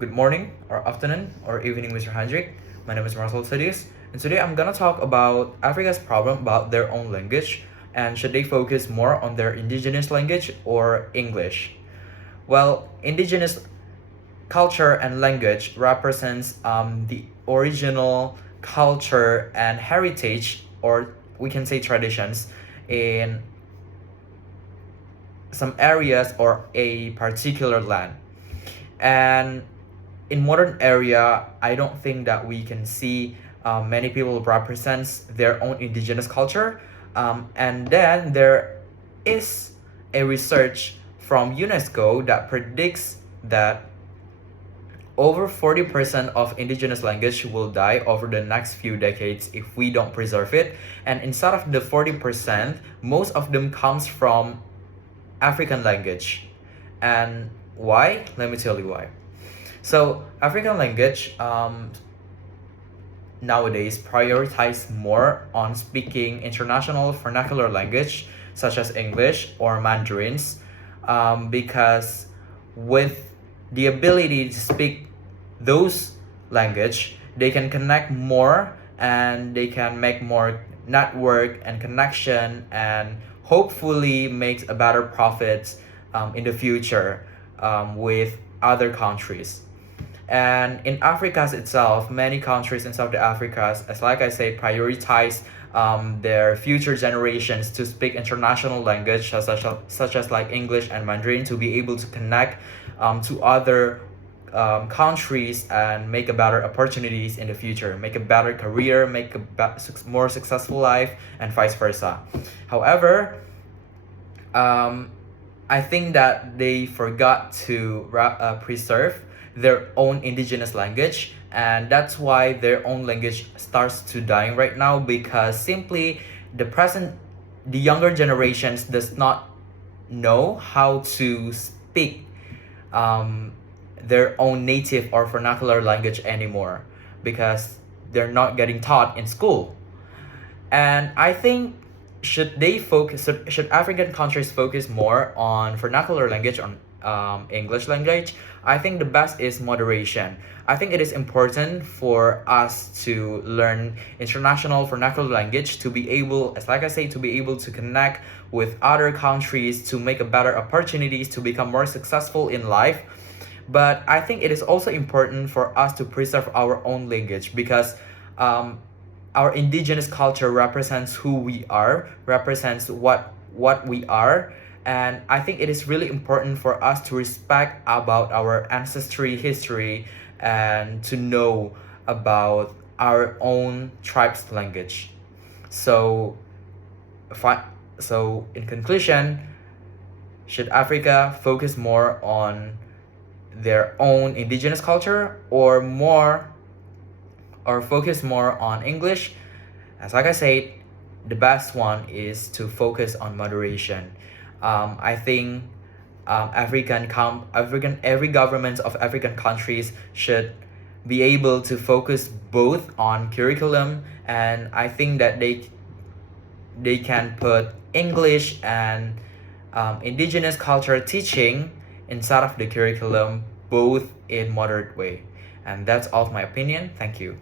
Good morning, or afternoon, or evening, Mr. Hendrik. My name is Marcello, Thadeus, and today I'm gonna talk about Africa's problem about their own language and should they focus more on their indigenous language or English. Well, indigenous culture and language represents the original culture and heritage, or we can say traditions, in some areas or a particular land. And in modern area, I don't think that we can see many people represents their own indigenous culture. And then there is a research from UNESCO that predicts that over 40% of indigenous language will die over the next few decades if we don't preserve it. And inside of the 40%, most of them comes from African language. And why? Let me tell you why. So African language nowadays prioritize more on speaking international vernacular language such as English or Mandarins, because with the ability to speak those language, they can connect more and they can make more network and connection and hopefully makes a better profit in the future with other countries. And in Africa itself, many countries in South Africa, as like I say, prioritize their future generations to speak international language such as like English and Mandarin to be able to connect to other countries and make a better opportunities in the future, make a better career, make a more successful life, and vice versa. However, I think that they forgot to preserve their own indigenous language, and that's why their own language starts to dying right now, because simply the younger generations does not know how to speak their own native or vernacular language anymore, because they're not getting taught in school. And I think should African countries focus more on vernacular language, on English language? I think the best is moderation. I think it is important for us to learn international vernacular language to be able, as like I say, to be able to connect with other countries, to make a better opportunities, to become more successful in life. But I think it is also important for us to preserve our own language, because our indigenous culture represents who we are, represents what we are. And I think it is really important for us to respect about our ancestry history and to know about our own tribe's language. So, so in conclusion, should Africa focus more on their own indigenous culture or focus more on English? As like I said, the best one is to focus on moderation. I think every government of African countries should be able to focus both on curriculum, and I think that they can put English and indigenous culture teaching inside of the curriculum, both in moderate way. And that's all of my opinion. Thank you.